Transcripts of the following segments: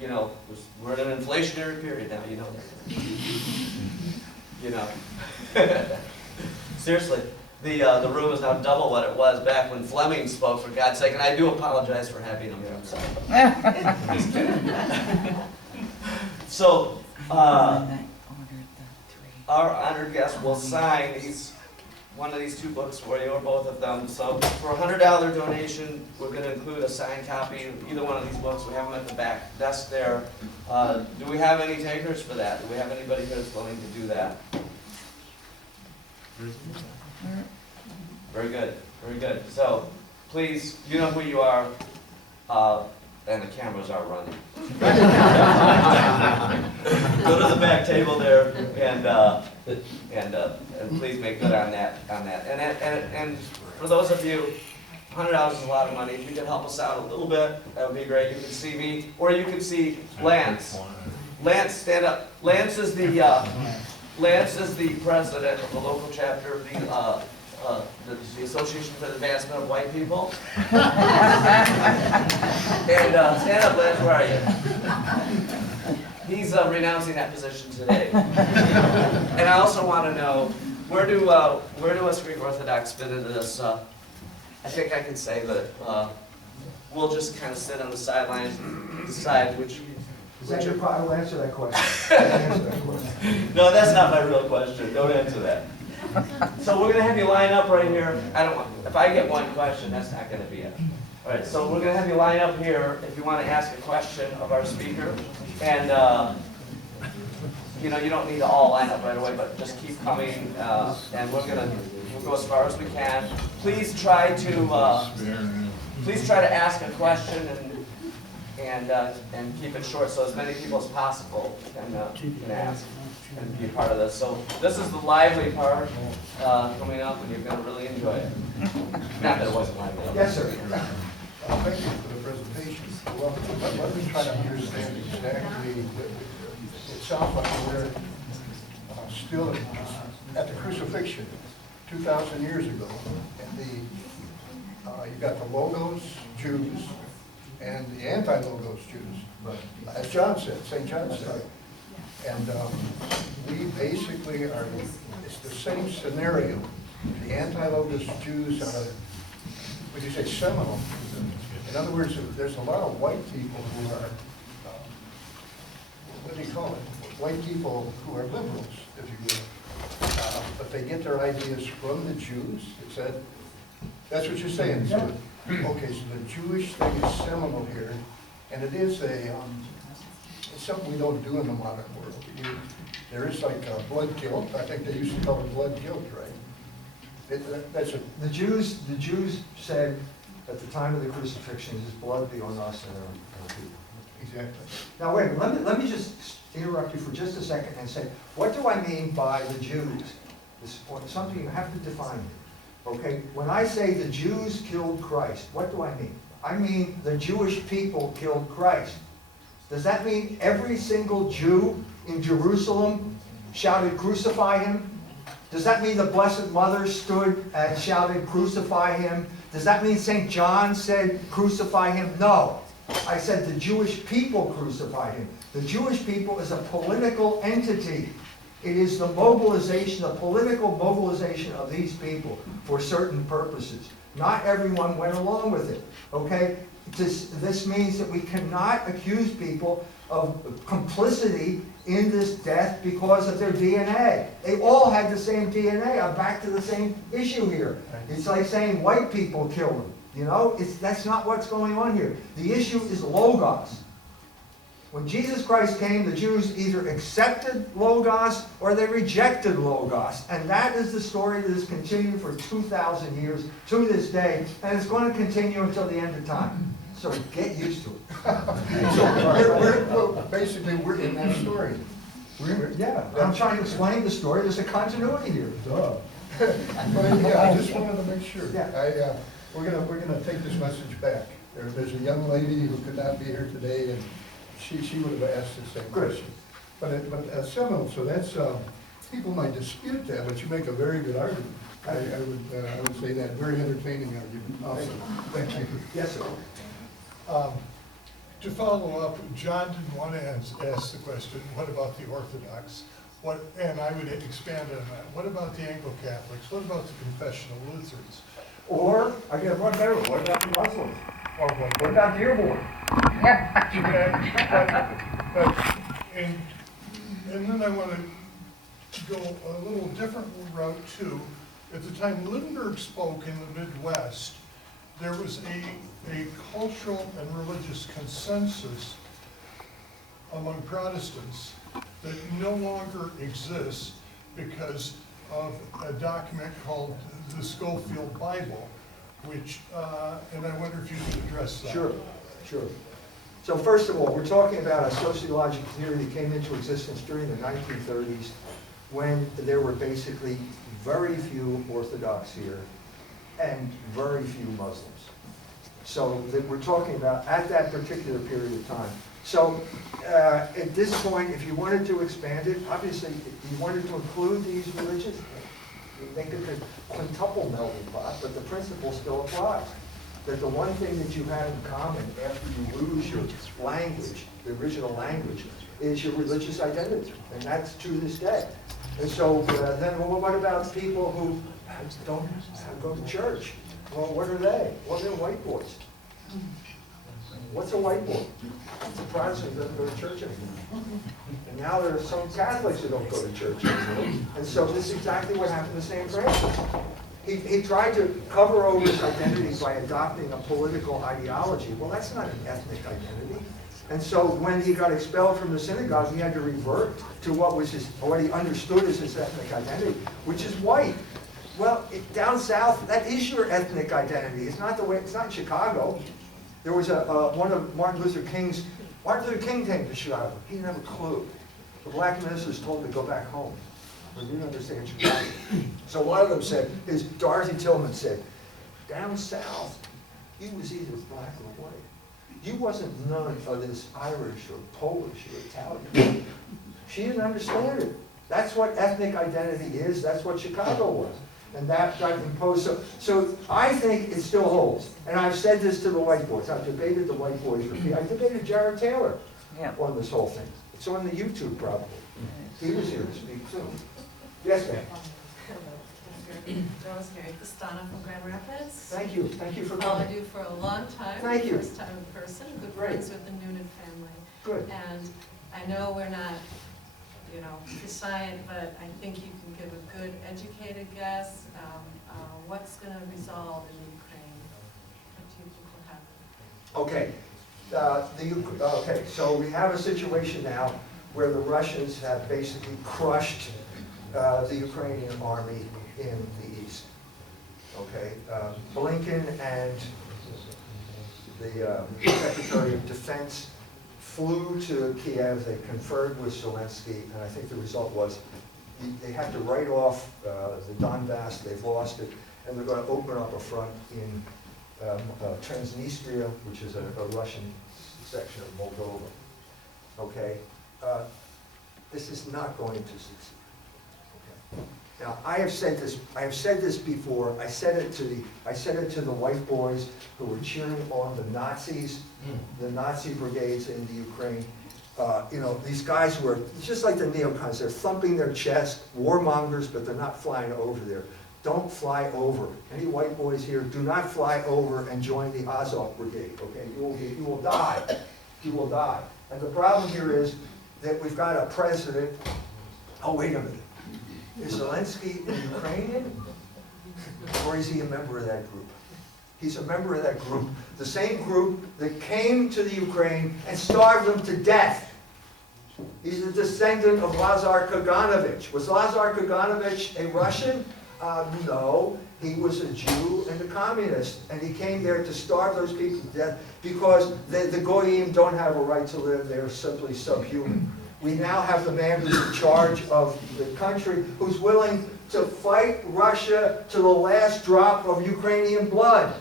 you know, we're in an inflationary period now, you know that. You know. Seriously, the room is now double what it was back when Fleming spoke, for God's sake, and I do apologize for having him here, I'm sorry. I'm just kidding. So, our honored guest will sign one of these two books for you, or both of them. So for a $100 donation, we're going to include a signed copy of either one of these books. We have them at the back desk there. Do we have any takers for that? Do we have anybody here that's willing to do that? Very good, very good. So please, you know who you are, and the cameras are running. Go to the back table there, and please make good on that. And for those of you, $100 is a lot of money. If you could help us out a little bit, that would be great. You can see me, or you can see Lance. Lance, stand up. Lance is the president of the local chapter of the Association for the Advancement of White People. And stand up, Lance, where are you? He's renouncing that position today. And I also want to know, where do us Greek Orthodox fit into this? I think I can say that we'll just kind of sit on the sidelines and decide which. Is that your problem? I'll answer that question. Answer that question. No, that's not my real question. Don't answer that. So we're going to have you line up right here. If I get one question, that's not going to be it. All right, so we're going to have you line up here if you want to ask a question of our speaker. And, you know, you don't need to all line up right away, but just keep coming. And we'll go as far as we can. Please try to ask a question and keep it short so as many people as possible can ask and be a part of this. So this is the lively part coming up, and you're going to really enjoy it. Not that it wasn't lively. Yes, sir. Thank you for the presentation. Well, let me try to understand exactly. It sounds like we're still at the crucifixion 2,000 years ago, and you got the Logos Jews and the anti-Logos Jews. Right. As John said, St. John said. And we basically it's the same scenario. The anti-Logos Jews are, would you say, seminal? In other words, there's a lot of white people who are, what do you call it? White people who are liberals, if you will. But they get their ideas from the Jews. That's what you're saying. So, okay, so the Jewish thing is seminal here, and it is it's something we don't do in the modern world. There is like blood guilt. I think they used to call it blood guilt, right? The Jews said at the time of the crucifixion, His blood be on us and our people. Exactly. Now wait, let me just interrupt you for just a second and say, what do I mean by the Jews? This is something you have to define here. Okay, when I say the Jews killed Christ, what do I mean? I mean the Jewish people killed Christ. Does that mean every single Jew in Jerusalem shouted, "Crucify him"? Does that mean the Blessed Mother stood and shouted, "Crucify him"? Does that mean St. John said, "Crucify him"? No. I said the Jewish people crucified him. The Jewish people is a political entity. It is the mobilization, the political mobilization of these people for certain purposes. Not everyone went along with it, okay? This means that we cannot accuse people of complicity in this death because of their DNA. They all had the same DNA. I'm back to the same issue here. It's like saying white people killed them. You know, that's not what's going on here. The issue is Logos. When Jesus Christ came, the Jews either accepted Logos or they rejected Logos. And that is the story that has continued for 2,000 years to this day. And it's going to continue until the end of time. So get used to it. Basically, we're in that story. I'm trying to explain the story. There's a continuity here. Well, yeah, I just wanted to make sure. Yeah. We're gonna take this message back. There's a young lady who could not be here today, and she would have asked the same question. But seminal, so that's people might dispute that, but you make a very good argument. I would say that very entertaining argument. Awesome. Thank you. Yes, sir. To follow up, John didn't want to ask the question, what about the Orthodox? And I would expand on that. What about the Anglo-Catholics? What about the confessional Lutherans? Or, I get one better, what about the Muslims? Or what? What about Dearborn? And then I want to go a little different route too. At the time Lindenberg spoke in the Midwest, there was a cultural and religious consensus among Protestants that no longer exists because of a document called the Schofield Bible, which, and I wonder if you could address that. Sure, sure. So first of all, we're talking about a sociological theory that came into existence during the 1930s when there were basically very few Orthodox here and very few Muslims. So that we're talking about at that particular period of time. So at this point, if you wanted to expand it, obviously, if you wanted to include these religions, you make it a quintuple melting pot, but the principle still applies. That the one thing that you have in common after you lose your language, the original language, is your religious identity. And that's to this day. And so then, well, what about people who don't go to church? Well, what are they? Well, they're white boys. What's a white boy? It's a Protestant who doesn't go to church anymore. And now there are some Catholics who don't go to church anymore. And so this is exactly what happened to St. Francis. He tried to cover over his identity by adopting a political ideology. Well, that's not an ethnic identity. And so when he got expelled from the synagogue, he had to revert to what he understood as his ethnic identity, which is white. Well, down south, that is your ethnic identity. It's not in Chicago. There was one of Martin Luther King came to Chicago. He didn't have a clue. The black ministers told him to go back home. They didn't understand Chicago. So one of them said, Dorothy Tillman said, down south, he was either black or white. He wasn't none of this Irish or Polish or Italian. She didn't understand it. That's what ethnic identity is. That's what Chicago was. And that got imposed. So I think it still holds. And I've said this to the white boys. I've debated the white boys. I debated Jared Taylor on this whole thing. It's on the YouTube probably. He was here to speak too. Yes, ma'am. Rosemary Castano from Grand Rapids. Thank you. Thank you for Followed coming. you for a long time. Thank you. First time in person. Good Great. friends with the Noonan family. Good. And I know we're not, prescient, but I think you can give a good educated guess. What's going to resolve in Ukraine? What do you think will happen? Okay, so we have a situation now where the Russians have basically crushed the Ukrainian army in the east. Okay, Blinken and the Secretary of Defense flew to Kiev. They conferred with Zelensky, and I think the result was they had to write off the Donbass. They've lost it, and they're going to open up a front in Transnistria, which is a Russian section of Moldova. Okay, this is not going to succeed. Okay. Now, I have said this before. I said it to the white boys who were cheering on the Nazis, the Nazi brigades in the Ukraine. These guys were just like the neocons. They're thumping their chest, warmongers, but they're not flying over there. Don't fly over. Any white boys here, do not fly over and join the Azov brigade. Okay, you will die. You will die. And the problem here is that we've got a president. Oh, wait a minute. Is Zelensky Ukrainian, or is he a member of that group? He's a member of that group, the same group that came to the Ukraine and starved them to death. He's a descendant of Lazar Kaganovich. Was Lazar Kaganovich a Russian? No, he was a Jew and a communist, and he came there to starve those people to death because the Goyim don't have a right to live. They're simply subhuman. We now have the man who's in charge of the country, who's willing to fight Russia to the last drop of Ukrainian blood.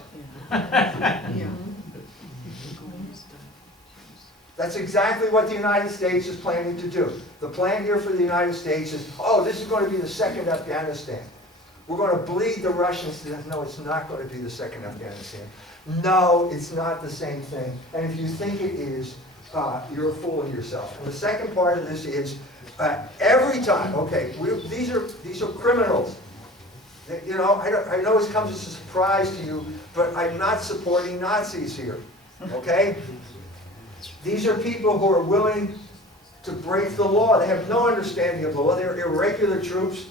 That's exactly what the United States is planning to do. The plan here for the United States is, this is going to be the second Afghanistan. we're going to bleed the Russians. No, it's not going to be the second Afghanistan. No, it's not the same thing. And if you think it is, you're fooling yourself. And the second part of this is, every time, okay, these are criminals. You know, I know it comes as a surprise to you, but I'm not supporting Nazis here, okay? These are people who are willing to break the law. They have no understanding of the law. They're irregular troops.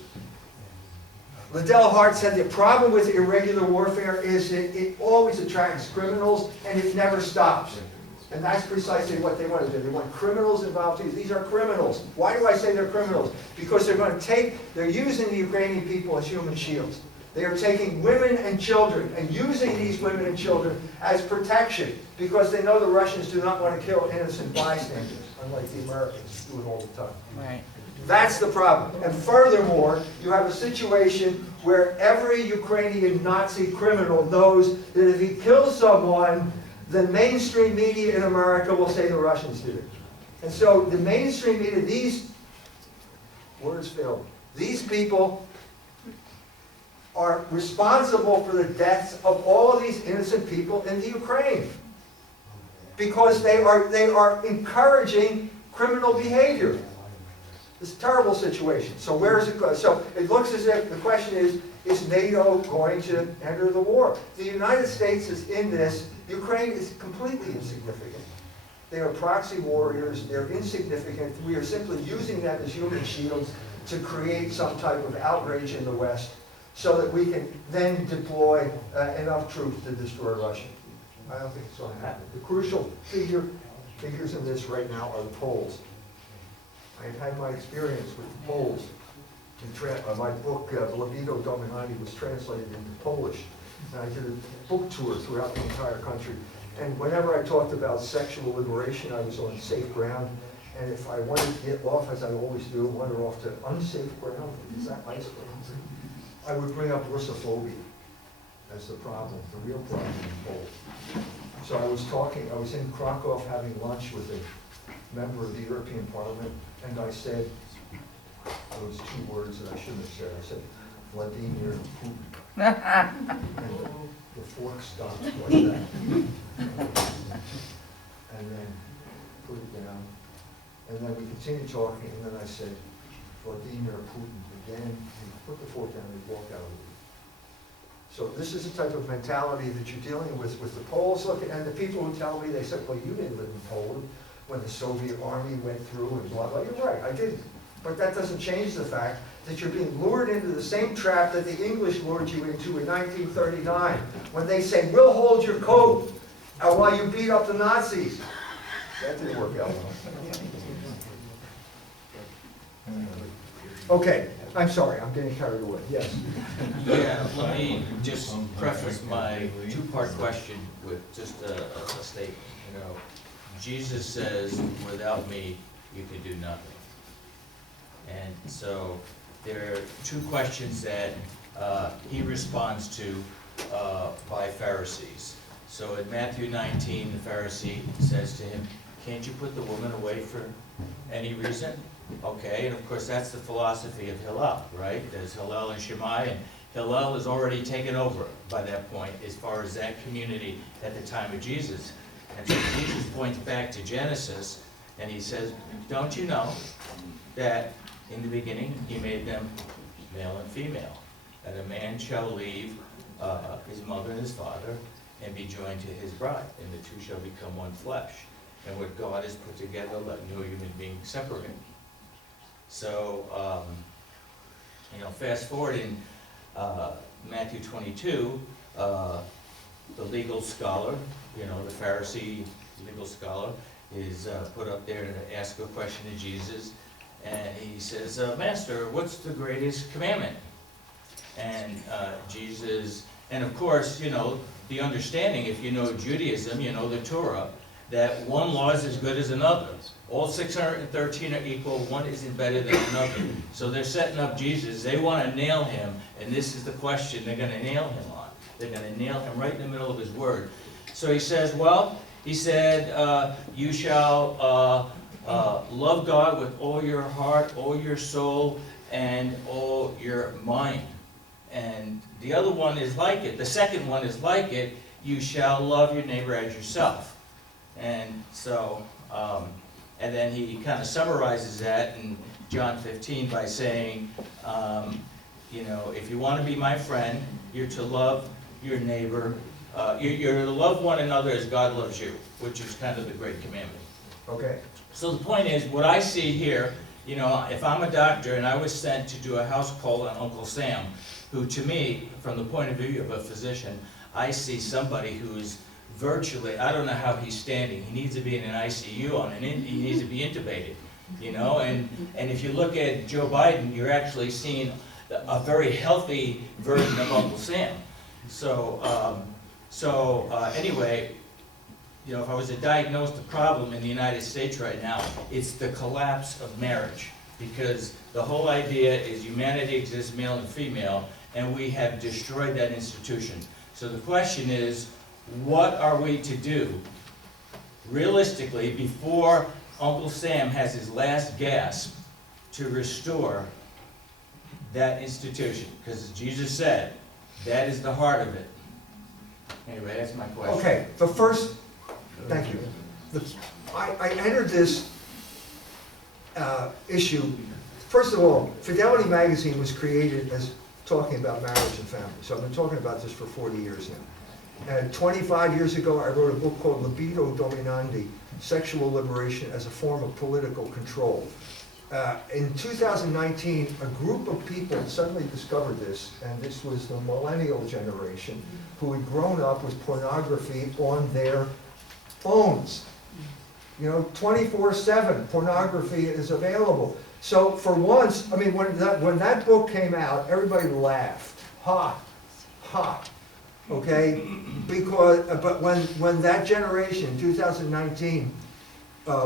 Liddell Hart said the problem with irregular warfare is it always attracts criminals and it never stops. And that's precisely what they want to do. They want criminals involved too. These are criminals. Why do I say they're criminals? Because they're using the Ukrainian people as human shields. They are taking women and children and using these women and children as protection because they know the Russians do not want to kill innocent bystanders, unlike the Americans do it all the time. Right. That's the problem. And furthermore, you have a situation where every Ukrainian Nazi criminal knows that if he kills someone, the mainstream media in America will say the Russians did it. And so the mainstream media, these people are responsible for the deaths of all of these innocent people in the Ukraine. Because they are encouraging criminal behavior. It's a terrible situation. So where is it going? So it looks as if the question is NATO going to enter the war? The United States is in this. Ukraine is completely insignificant. They are proxy warriors. They're insignificant. We are simply using them as human shields to create some type of outrage in the West so that we can then deploy enough troops to destroy Russia. I don't think it's going to happen. The crucial figures in this right now are the Poles. I've had my experience with the Poles. My book, Libido Dominati, was translated into Polish. And I did a book tour throughout the entire country. And whenever I talked about sexual liberation, I was on safe ground. And if I wanted to get off, as I always do, wander off to unsafe ground, is that nice? I would bring up Russophobia as the problem, the real problem in Poland. So I was in Krakow having lunch with a member of the European Parliament, and I said those two words that I shouldn't have said. I said, Vladimir Putin. And the fork stopped like that. And then put it down. And then we continued talking, and then I said, Vladimir Putin again. He put the fork down and he walked out of the room. So this is the type of mentality that you're dealing with the Poles. Look, and the people who tell me, they said, well, you didn't live in Poland when the Soviet army went through and blah, blah. You're right, I didn't. But that doesn't change the fact that you're being lured into the same trap that the English lured you into in 1939 when they say, we'll hold your coat while you beat up the Nazis. That didn't work out well. Okay, I'm sorry, I'm getting carried away. Yes. Yeah, let me just preface my two-part question with just a statement. You know, Jesus says, without me, you can do nothing. And so there are two questions that he responds to by Pharisees. So in Matthew 19, the Pharisee says to him, can't you put the woman away for any reason? Okay, and of course that's the philosophy of Hillel, right? There's Hillel and Shammai, and Hillel is already taken over by that point as far as that community at the time of Jesus. And so Jesus points back to Genesis, and he says, don't you know that in the beginning he made them male and female, that a man shall leave his mother and his father and be joined to his bride, and the two shall become one flesh. And what God has put together, let no human being separate. So, you know, fast forward in Matthew 22, the legal scholar, you know, the Pharisee legal scholar, is put up there to ask a question to Jesus. And he says, Master, what's the greatest commandment? And Jesus, and of course, you know, the understanding, if you know Judaism, you know the Torah, that one law is as good as another. All 613 are equal, one isn't better than another. So they're setting up Jesus. They want to nail him, and this is the question they're going to nail him on. They're going to nail him right in the middle of his word. So he says, well, he said, you shall love God with all your heart, all your soul, and all your mind. and the other one is like it. The second one is like it, you shall love your neighbor as yourself. And so, and then he kind of summarizes that in John 15 by saying, you know, if you want to be my friend, you're to love your neighbor, you're to love one another as God loves you, which is kind of the great commandment. Okay. So the point is, what I see here, you know, if I'm a doctor and I was sent to do a house call on Uncle Sam, who to me, from the point of view of a physician, I see somebody who's virtually, I don't know how he's standing. He needs to be in an ICU, he needs to be intubated, you know. And if you look at Joe Biden, you're actually seeing a very healthy version of Uncle Sam. So, anyway, you know, if I was to diagnose the problem in the United States right now, it's the collapse of marriage. Because the whole idea is humanity exists male and female, and we have destroyed that institution. So the question is, what are we to do realistically before Uncle Sam has his last gasp to restore that institution? Because as Jesus said, that is the heart of it. Anyway, that's my question. Okay, the first, thank you. I entered this issue, first of all, Fidelity Magazine was created as talking about marriage and family. So I've been talking about this for 40 years now. And 25 years ago, I wrote a book called Libido Dominandi, Sexual Liberation as a Form of Political Control. In 2019, a group of people suddenly discovered this, and this was the millennial generation who had grown up with pornography on their phones. You know, 24/7 pornography is available. So for once, I mean, when that book came out, everybody laughed. Ha, ha. Okay, because but when that generation, 2019,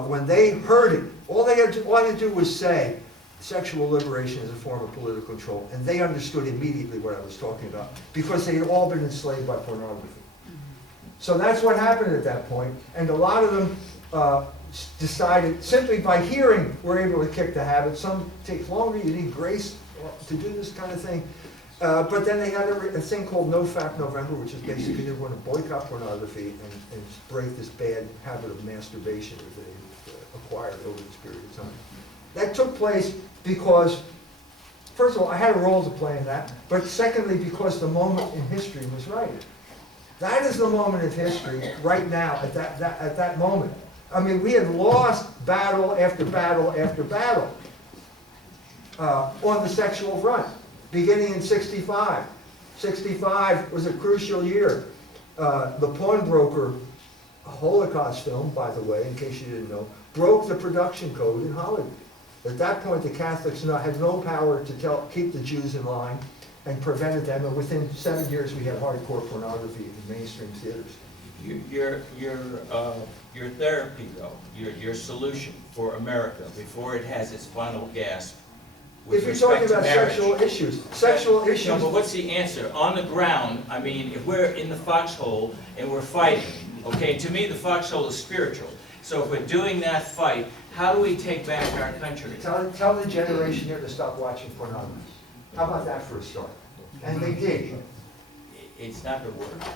when they heard it, all they had to do was say, sexual liberation is a form of political control, and they understood immediately what I was talking about, because they had all been enslaved by pornography. So that's what happened at that point, and a lot of them decided, simply by hearing, we're able to kick the habit. Some take longer, you need grace to do this kind of thing. But then they had a thing called No Fap November, which is basically they want to boycott pornography and break this bad habit of masturbation that they acquired over this period of time. That took place because, first of all, I had a role to play in that, but secondly, because the moment in history was right. That is the moment of history right now, at that moment. I mean, we had lost battle after battle after battle on the sexual front. Beginning in 65. 65 was a crucial year. The Pawnbroker, a Holocaust film, by the way, in case you didn't know, broke the production code in Hollywood. At that point, the Catholics had no power to keep the Jews in line and prevented them, and within 7 years we had hardcore pornography in mainstream theaters. Your therapy, though, your solution for America before it has its final gasp, If you're talking about sexual issues, No, but what's the answer? On the ground, I mean, if we're in the foxhole and we're fighting, okay, to me the foxhole is spiritual. So if we're doing that fight, how do we take back our country? Tell the generation here to stop watching pornography. How about that for a start? And they did. It's not the word. Okay.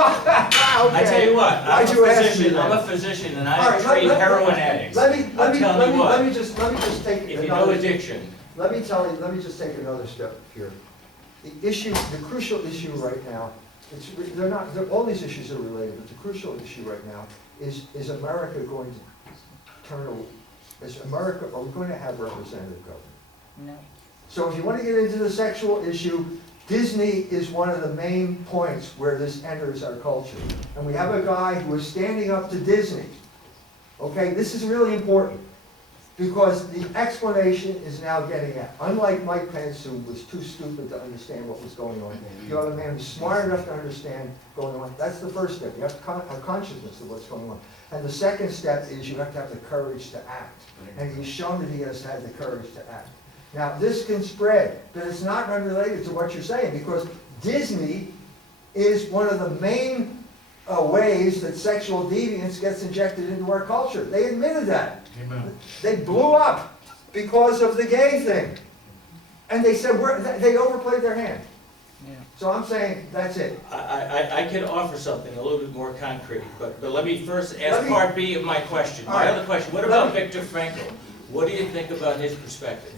I tell you what, I'm Why'd you ask me a that? physician and All I right, treat heroin addicts. Let me just take If you another. know addiction, Let me just take another step here. The crucial issue right now, all these issues are related, but the crucial issue right now is America going to are we going to have representative government? No. So if you want to get into the sexual issue, Disney is one of the main points where this enters our culture. And we have a guy who is standing up to Disney. Okay, this is really important, because the explanation is now getting out. Unlike Mike Pence, who was too stupid to understand what was going on, you have a man who's smart enough to understand what's going on. That's the first step. You have to have consciousness of what's going on. And the second step is you have to have the courage to act. And he's shown that he has had the courage to act. Now, this can spread, but it's not unrelated to what you're saying, because Disney is one of the main ways that sexual deviance gets injected into our culture. They admitted that. Amen. They blew up because of the gay thing. And they said, they overplayed their hand. So I'm saying, that's it. I can offer something a little bit more concrete, but let me first Let ask me- part B of my question. All My right. other question, what about Viktor Frankl? What do you think about his perspective?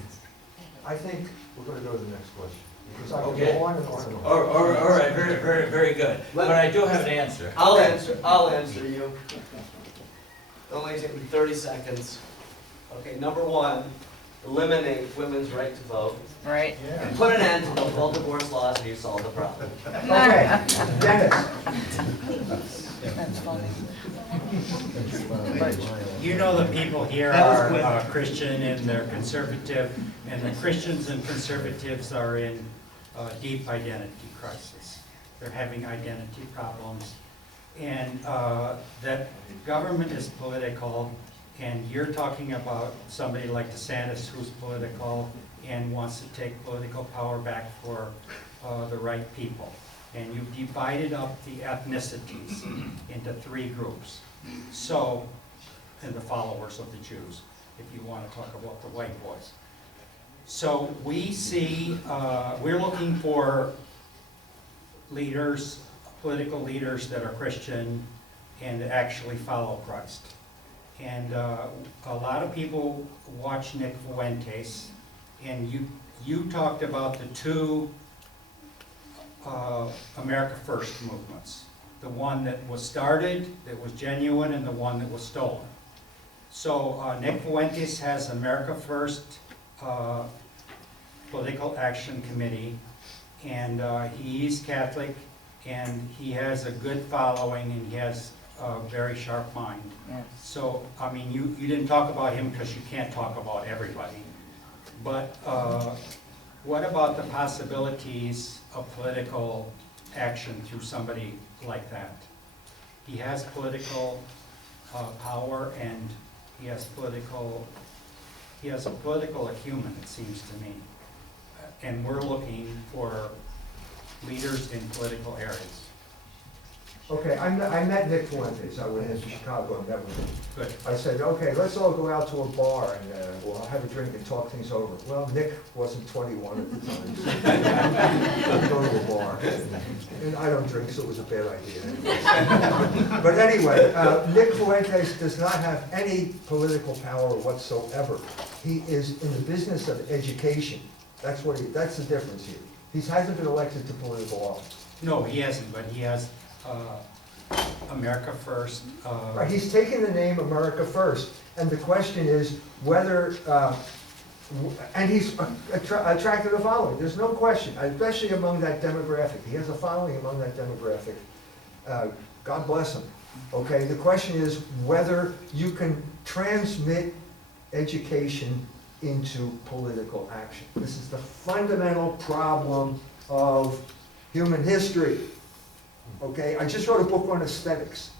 I think we're gonna go to the next question, because I can Okay. go on and on and on. All right, very good. But I do have an answer. I'll answer you. It'll only take me 30 seconds. Okay, number one, eliminate women's right to vote. Right. And put an end to the full divorce laws and you solve the problem. Okay, Dennis. That's funny. You know the people here are Christian and they're conservative, and the Christians and conservatives are in deep identity crisis. They're having identity problems. And that government is political, and you're talking about somebody like DeSantis who's political and wants to take political power back for the right people. And you've divided up the ethnicities into three groups. So, and the followers of the Jews, if you want to talk about the white boys. So we see, we're looking for leaders, political leaders that are Christian and that actually follow Christ. And a lot of people watch Nick Fuentes, and you talked about the two America First movements. The one that was started, that was genuine, and the one that was stolen. So Nick Fuentes has America First Political Action Committee, and he's Catholic, and he has a good following, and he has a very sharp mind. Yeah. So, I mean, you didn't talk about him because you can't talk about everybody. But what about the possibilities of political action through somebody like that? He has political power, and he has a political acumen, it seems to me. And we're looking for leaders in political areas. Okay, I met Nick Fuentes. I went into Chicago and met with him. Good. I said, okay, let's all go out to a bar and we'll have a drink and talk things over. Well, Nick wasn't 21 at the time, so go to a bar. And I don't drink, so it was a bad idea anyway. But anyway, Nick Fuentes does not have any political power whatsoever. He is in the business of education. That's the difference here. He hasn't been elected to political office. No, he hasn't, but he has America First. Right, he's taken the name America First, and the question is whether, and he's attracted a following, there's no question, especially among that demographic. He has a following among that demographic. God bless him. Okay, the question is whether you can transmit education into political action. This is the fundamental problem of human history. Okay, I just wrote a book on aesthetics.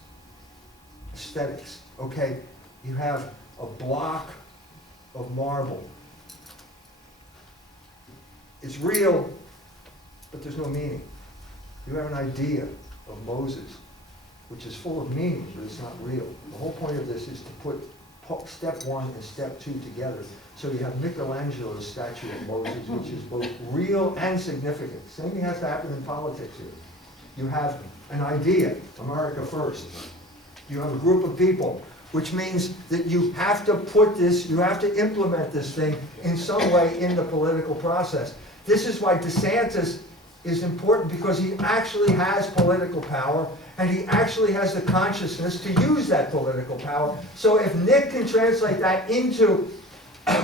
Aesthetics, okay? You have a block of marble. It's real, but there's no meaning. You have an idea of Moses, which is full of meaning, but it's not real. The whole point of this is to put step one and step two together. So you have Michelangelo's statue of Moses, which is both real and significant. Same thing has to happen in politics here. You have an idea, America First. You have a group of people, which means that you have to put this, you have to implement this thing in some way in the political process. This is why DeSantis is important, because he actually has political power, and he actually has the consciousness to use that political power. So if Nick can translate that into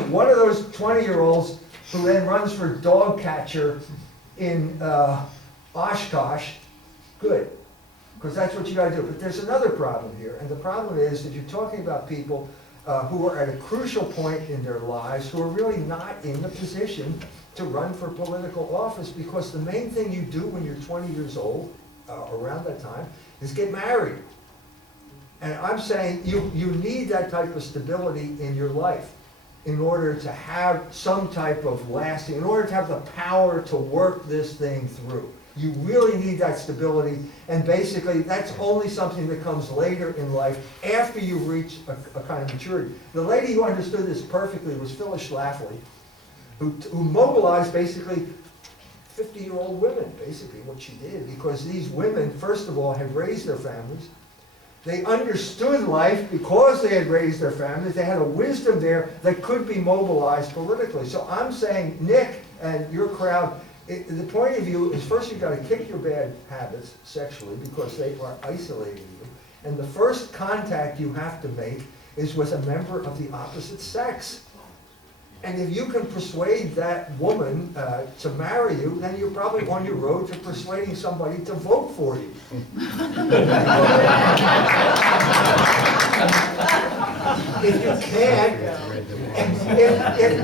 one of those 20-year-olds who then runs for dog catcher in Oshkosh, good, because that's what you got to do. But there's another problem here, and the problem is that you're talking about people who are at a crucial point in their lives who are really not in the position to run for political office, because the main thing you do when you're 20 years old, around that time, is get married. And I'm saying you need that type of stability in your life in order to have some type of lasting, in order to have the power to work this thing through. You really need that stability, and basically that's only something that comes later in life after you reach a kind of maturity. The lady who understood this perfectly was Phyllis Schlafly, who mobilized basically 50-year-old women, basically what she did, because these women, first of all, had raised their families. They understood life because they had raised their families. They had a wisdom there that could be mobilized politically. So I'm saying, Nick and your crowd, the point of view is first you've got to kick your bad habits sexually because they are isolating you. And the first contact you have to make is with a member of the opposite sex. And if you can persuade that woman to marry you, then you're probably on your road to persuading somebody to vote for you. If you can't,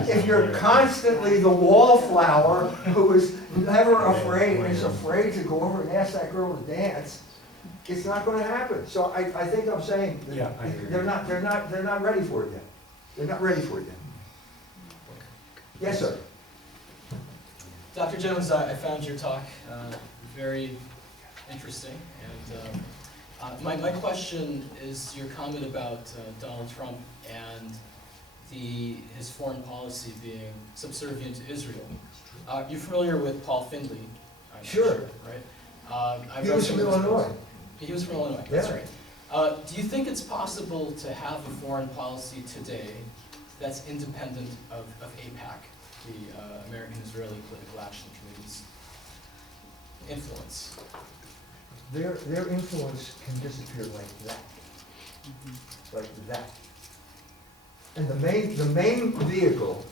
if you're constantly the wallflower who is never afraid, is afraid to go over and ask that girl to dance, it's not going to happen. So I think I'm saying that Yeah, I agree. they're not ready for it yet. They're not ready for it yet. Yes, sir. Dr. Jones, I found your talk very interesting, and my question is your comment about Donald Trump and his foreign policy being subservient to Israel. You're familiar with Paul Findley? Sure. Right? He was from Illinois. He was from Illinois, that's right. Do you think it's possible to have a foreign policy today that's independent of AIPAC, the American-Israeli Political Action Committee's influence? Their influence can disappear like that. Like that. And the main vehicle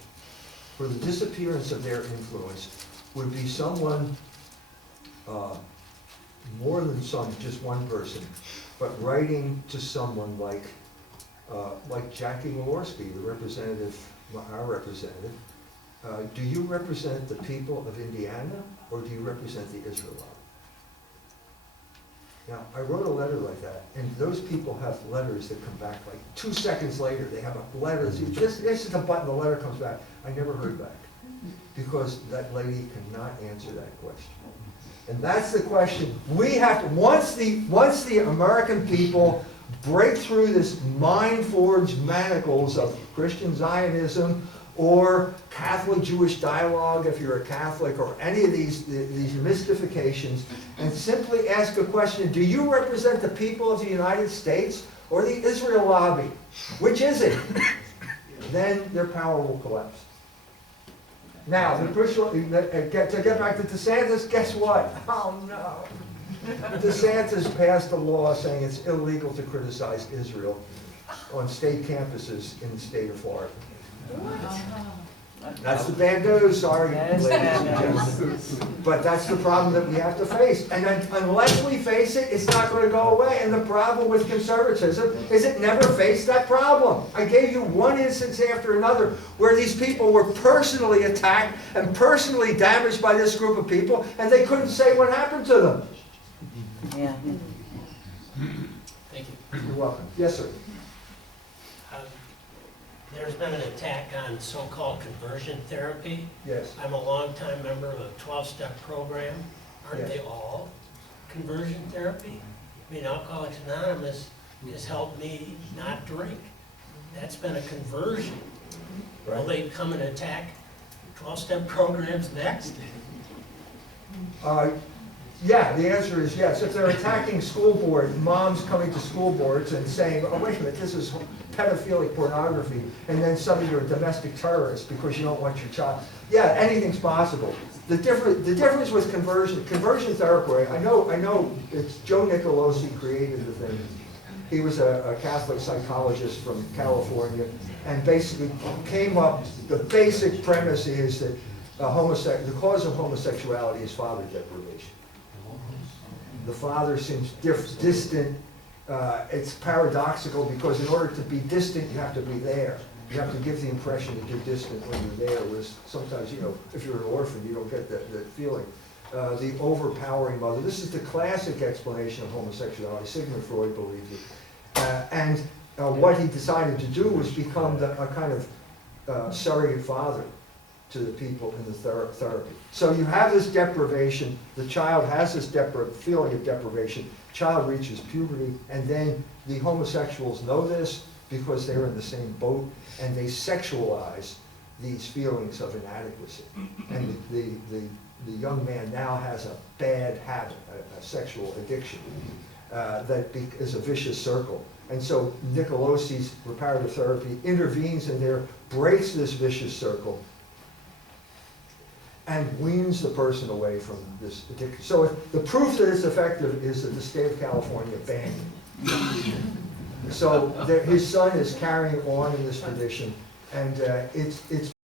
for the disappearance of their influence would be someone, more than just one person, but writing to someone like Jackie Walorski, the representative, our representative. Do you represent the people of Indiana, or do you represent the Israel lobby? Now, I wrote a letter like that, and those people have letters that come back like 2 seconds later. They have a letter, this is the button, the letter comes back. I never heard back, because that lady cannot answer that question. And that's the question. We have to, once the American people break through this mind-forged manacles of Christian Zionism or Catholic Jewish dialogue, if you're a Catholic, or any of these mystifications, and simply ask a question: do you represent the people of the United States or the Israel lobby? Which is it? Then their power will collapse. Now, to get back to DeSantis, guess what? Oh no. DeSantis passed a law saying it's illegal to criticize Israel on state campuses in the state of Florida. That's the bad news, sorry, ladies and gentlemen. But that's the problem that we have to face. And then, unless we face it, it's not going to go away. And the problem with conservatism is it never faced that problem. I gave you one instance after another where these people were personally attacked and personally damaged by this group of people, and they couldn't say what happened to them. Yeah. Thank you. You're welcome. Yes, sir. There's been an attack on so-called conversion therapy. Yes. I'm a longtime member of a 12-step program. Aren't Yes. they all conversion therapy? I mean, Alcoholics Anonymous has helped me not drink. That's been a conversion. Will they come and attack 12-step programs next? Yeah, the answer is yes. If they're attacking school board, moms coming to school boards and saying, oh, wait a minute, this is pedophilic pornography, and then suddenly you're a domestic terrorist because you don't want your child. Yeah, anything's possible. The difference with conversion therapy, I know it's Joe Nicolosi created the thing. He was a Catholic psychologist from California, and basically came up, the basic premise is that the cause of homosexuality is father deprivation. The father seems distant. It's paradoxical because in order to be distant, you have to be there. You have to give the impression that you're distant when you're there, whereas sometimes, if you're an orphan, you don't get that feeling. The overpowering mother. This is the classic explanation of homosexuality. Sigmund Freud believed it. What he decided to do was become a kind of surrogate father to the people in the therapy. So you have this deprivation, the child has this feeling of deprivation, child reaches puberty, and then the homosexuals know this because they're in the same boat, and they sexualize these feelings of inadequacy. And the young man now has a bad habit, a sexual addiction, is a vicious circle. And so Nicolosi's reparative therapy intervenes in there, breaks this vicious circle, and weans the person away from this addiction. So the proof that it's effective is that the state of California banned it. So his son is carrying on in this tradition, and it's